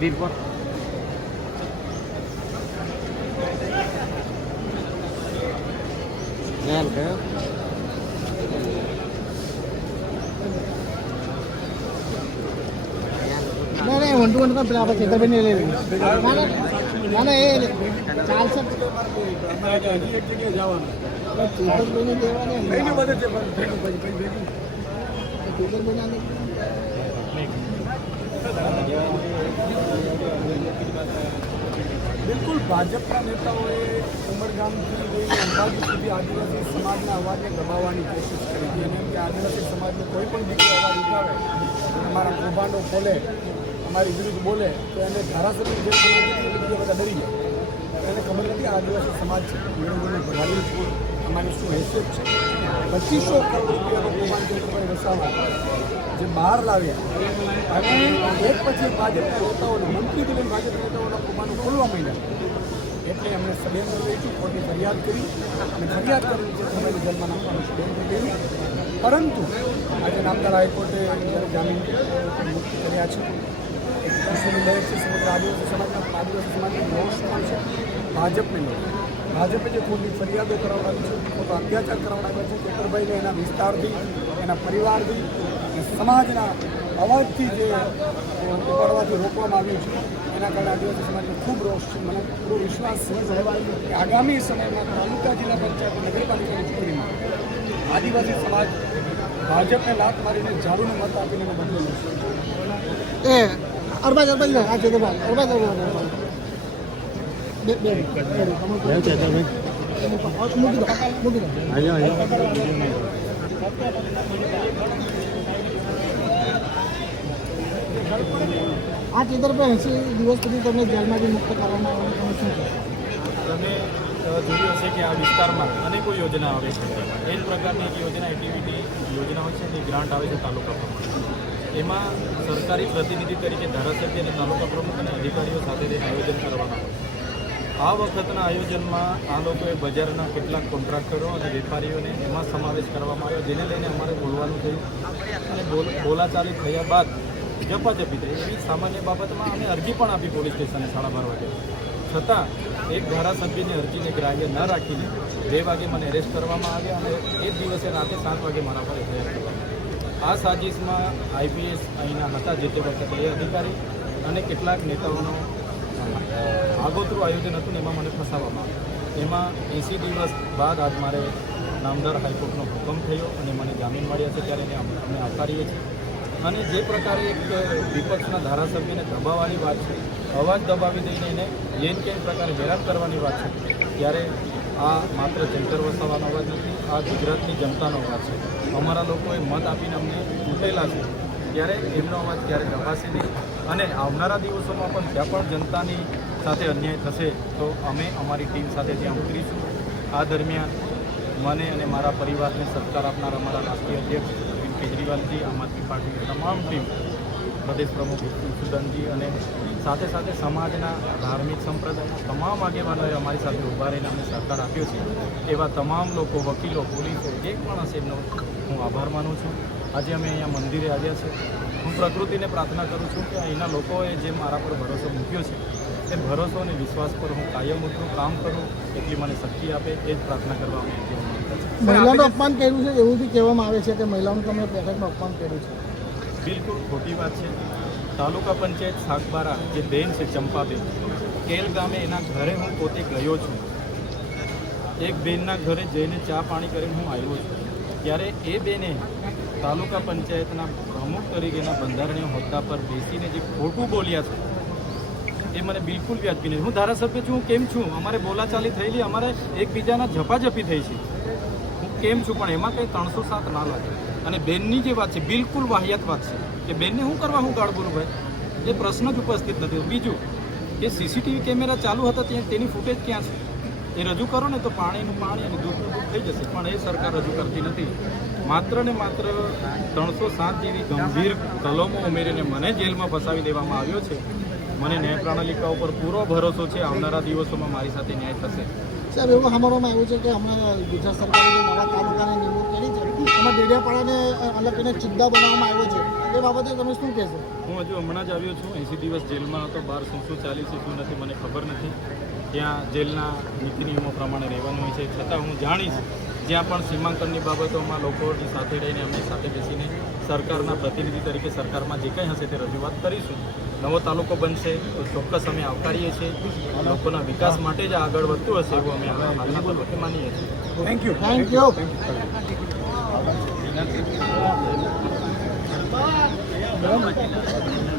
Virpur nail કયો ના ના વન ટુ વન તો પેલા આપણે ખેતરભાઈને લઈ લઈએ ના ના ના ના ચાલશે બિલકુલ, ભાજપના નેતાઓએ ઉમરગામથી લઈને અંબાજી સુધી આદિવાસી સમાજના અવાજને દબાવવાની કોશિશ કરી હતી અને કે આદિવાસી સમાજનો કોઈ પણ દીકરો અવાજ ઉઠાવે અમારા કૌભાંડો ખોલે, અમારી વિરુદ્ધ બોલે, તો એને ધારાસભ્ય જે બધા ડરી જાય એને ખબર નથી આદિવાસી સમાજ છે. અમારી શું હેસિયત છે? પચીસો કરોડ રૂપિયાનો કૌભાંડ ચંદ્રભાઈ વસાવા જે બહાર લાવ્યા, અને એક પછી ભાજપ નેતાઓને, મંત્રી બની ભાજપ નેતાઓના કૌભાંડો ખોલવા માંડ્યા. એટલે એમણે ષડયંત્ર વેચ્યું ખોટી ફરિયાદ કરી, અને ફરિયાદ કરીને જે સમયે જેલમાં નાખવાનું ષડયંત્ર કર્યું પરંતુ આજે નામદાર હાઈકોર્ટે જામીન મુક્ત કર્યા છે. ખુશીની સમગ્ર આદિવાસી સમાજના આદિવાસી સમાજનો રોષ પણ છે. ભાજપને લઈને ભાજપે જે ખોટી ફરિયાદો કરાવડાવી છે, ખોટો અત્યાચાર કરાવડાવ્યો છે કેતરભાઈને એના વિસ્તારથી, એના પરિવારથી સમાજના અવાજથી જે ઉપાડવાથી રોકવામાં આવ્યું છે, એના કારણે આદિવાસી સમાજનો ખૂબ રોષ છે. મને પૂરો વિશ્વાસ છે કે આગામી સમયમાં તાલુકા જિલ્લા પંચાયત નગરપાલિકાની ચૂંટણીમાં આદિવાસી સમાજ ભાજપને લાત મારીને ઝાડુને મત આપીને એનો છે અરબાજ અરબાજ લે આ ખેતરભાઈ અરબાજ અરબાજ અરબાજ. બે બે. બે તમે મૂકી દો મૂકી દો. આ ચેતરભાઈ એસી દિવસ સુધી તમને જેલમાંથી મુક્ત કરવામાં આવે તમે શું તમે જોયું હશે કે આ વિસ્તારમાં અનેકો યોજના આવે છે. એ જ પ્રકારની એક યોજના એક્ટિવિટી યોજના હોય છે એની ગ્રાન્ટ આવે છે તાલુકા પ્રમુખ એમાં સરકારી પ્રતિનિધિ તરીકે ધારાસભ્ય અને તાલુકા પ્રમુખ અને અધિકારીઓ સાથે આયોજન કરવાના હોય આ વખતના આયોજનમાં આ લોકોએ બજારના કેટલાક કોન્ટ્રાક્ટરો અને વેપારીઓને એમાં સમાવેશ કરવામાં આવ્યો, જેને લઈને અમારે બોલવાનું થયું. અને બોલ, બોલાચાલી થયા બાદ જપાજપી થઈ એવી સામાન્ય બાબતમાં અમે અરજી પણ આપી પોલીસ સ્ટેશને સાડા બાર વાગે. છતાં એક ધારાસભ્યની અરજીને ગ્રાહ્ય ન રાખીને બે વાગે મને એરેસ્ટ કરવામાં આવ્યા અને એ દિવસે રાતે સાત વાગે મારા પર એફઆઈઆર આ સાજિશમાં આઈપીએસ અહીંના હતા જે તે વખતે એ અધિકારી અને કેટલાક નેતાઓનો આગોતરું આયોજન હતું એમાં મને ફસાવવામાં એમાં એંસી દિવસ બાદ આજ મારે નામદાર હાઈકોર્ટનો હુકમ થયો અને મને જામીન મળ્યા છે ત્યારે એને અમે આવકારીએ છીએ. અને જે પ્રકારે એક વિપક્ષના ધારાસભ્યને દબાવવાની વાત છે, અવાજ દબાવી દઈને એને જેન કેન પ્રકારે હેરાન કરવાની વાત છે, ત્યારે આ માત્ર જંતર વસાવાનો અવાજ નથી, આ ગુજરાતની જનતાનો અવાજ છે. અમારા લોકોએ મત આપીને અમને ચૂંટેલા છે. ત્યારે એમનો અવાજ ક્યારે દબાશે નહીં. અને આવનારા દિવસોમાં પણ જ્યાં પણ જનતાની સાથે અન્યાય થશે, તો અમે અમારી ટીમ સાથે ત્યાં ઉતરીશું. આ દરમિયાન મને અને મારા પરિવારને સત્કાર આપનાર અમારા રાષ્ટ્રીય અધ્યક્ષ અરવિંદ કેજરીવાલજી, આમ આદમી પાર્ટીની તમામ ટીમ પ્રદેશ પ્રમુખ સુદનજી અને સાથે સાથે સમાજના ધાર્મિક સંપ્રદાયના તમામ આગેવાનોએ અમારી સાથે ઊભા રહીને અમને સહકાર આપ્યો છે. એવા તમામ લોકો, વકીલો, પોલીસો, જે પણ હશે એમનો હું આભાર માનું છું. આજે અમે અહીંયા મંદિરે આવ્યા છે. હું પ્રકૃતિને પ્રાર્થના કરું છું કે અહીંના લોકોએ જે મારા પર ભરોસો મૂક્યો છે, એ ભરોસો અને વિશ્વાસ પર હું કાયમ ઉતરું, કામ કરું, એટલી મને શક્તિ આપે, એ જ પ્રાર્થના કરવા અમે મહિલાનું અપમાન કર્યું છે, એવું બી કહેવામાં આવે છે કે મહિલાઓનું તમે બેઠકમાં અપમાન કર્યું છે. બિલકુલ ખોટી વાત છે. તાલુકા પંચાયત સાગબારા જે બેન છે ચંપાબેન, કેલ ગામે એના ઘરે હું પોતે ગયો છું. એક બેનના ઘરે જઈને ચા પાણી કરીને હું આવ્યો છું. ત્યારે એ બેને તાલુકા પંચાયતના પ્રમુખ તરીકેના બંધારણીય હોદ્દા પર બેસીને જે ખોટું બોલ્યા છે, એ મને બિલકુલ વ્યાજબી નથી હું ધારાસભ્ય છું, હું કેમ છું? અમારે બોલાચાલી થયેલી, અમારે એકબીજાના ઝપાઝપી થઈ છે. હું કેમ છું? પણ એમાં કંઈ ત્રણસો સાત ના લાગે. અને બેનની જે વાત છે, બિલકુલ વાહિયાત વાત છે, કે બેનને શું કરવા હું ગાળ બોલું ભાઈ? એ પ્રશ્ન જ ઉપસ્થિત નથી. બીજું, કે સીસીટીવી કેમેરા ચાલુ હતા ત્યાં, તેની ફૂટેજ ક્યાં છે? એ રજૂ કરો ને તો પાણીનું પાણી અને દૂધનું દૂધ થઈ જશે. પણ એ સરકાર રજૂ કરતી નથી. માત્ર ને માત્ર ત્રણસો સાત જેવી ગંભીર કલમો ઉમેરીને મને જેલમાં ફસાવી દેવામાં આવ્યો છે. મને ન્યાય પ્રણાલિકા ઉપર પૂરો ભરોસો છે. આવનારા દિવસોમાં મારી સાથે ન્યાય થશે. સાહેબ, એવું સાંભળવામાં આવ્યું છે કે હમણાં ગુજરાત સરકારે નવા તાલુકાની નિમણૂક એમાં ડેડિયાપાડાને અલગ કરીને ચિદ્દા બનાવવામાં આવ્યો છે. એ બાબતે તમે શું કહેશો? હું હજુ હમણાં જ આવ્યો છું. એંસી દિવસ જેલમાં હતો બહાર શું શું ચાલી છે શું નથી મને ખબર નથી. ત્યાં જેલના નીતિ નિયમો પ્રમાણે રહેવાનું હોય છે. છતાં હું જાણીશ જ્યાં પણ સીમાંકનની બાબતોમાં લોકોની સાથે રહીને એમની સાથે બેસીને સરકારના પ્રતિનિધિ તરીકે સરકારમાં જે કંઈ હશે તે રજૂઆત કરીશું. નવો તાલુકો બનશે તો ચોક્કસ અમે આવકારીએ છીએ. લોકોના વિકાસ માટે જ આગળ વધતું હશે એવું અમે હાલના તબક્કે માનીએ છીએ. Thank you thank you you